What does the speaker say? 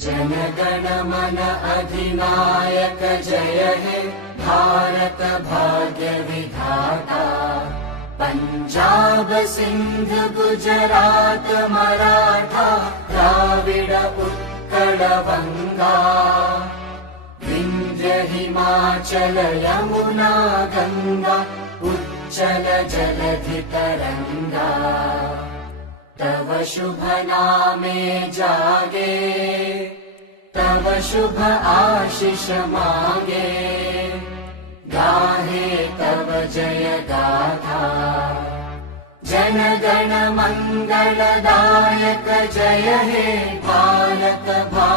जनगण मन अधिनायक जय हे भारत भाग्य विधाता। पंजाब सिंध गुजरात मराठा द्राविड उत्कल बंगा। विंध्य हिमाचल यमुना गंगा उच्चल जलधि तरंगा। तव शुभ नामे जागे तव शुभ आशीष मांगे। गाहे तव जय गाथा जन गण मंगलदायक जय हे भारत भाग्य